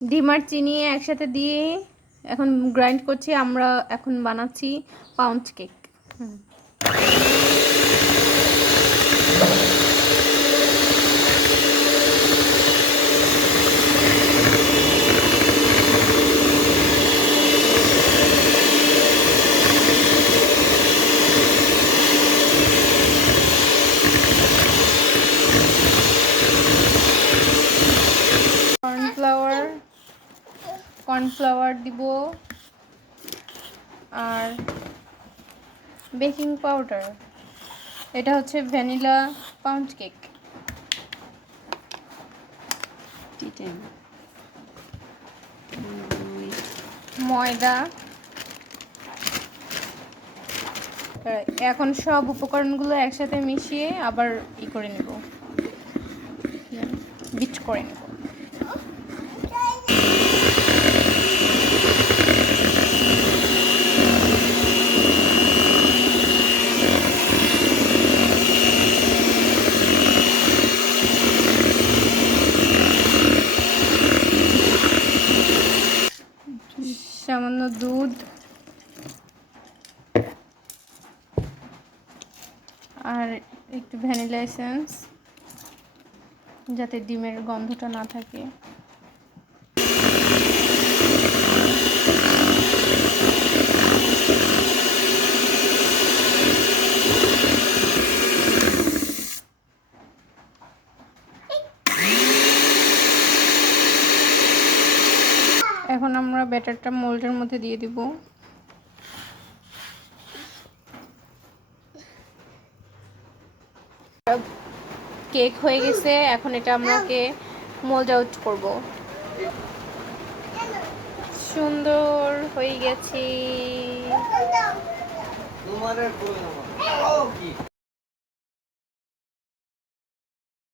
ডিম আর চিনি একসাথে দিয়ে এখন গ্রাইন্ড করছি। আমরা এখন বানাচ্ছি পাউন্ড কেক। কর্নফ্লাওয়ার দিব আর বেকিং পাউডার। এটা হচ্ছে ভ্যানিলা পাউন্ড কেক। ময়দা। এখন সব উপকরণগুলো একসাথে মিশিয়ে আবার করে নেব, বিট করে নেব। সামান্য দুধ আর একটু ভ্যানিলা এসেন্স, যাতে ডিমের গন্ধটা না থাকে। এখন আমরা ব্যাটারটা মোল্ডের মধ্যে দিয়ে দিব। কেক হয়ে গেছে, এখন এটা আমরাকে মোল্ড আউট করব। সুন্দর হয়ে গেছে।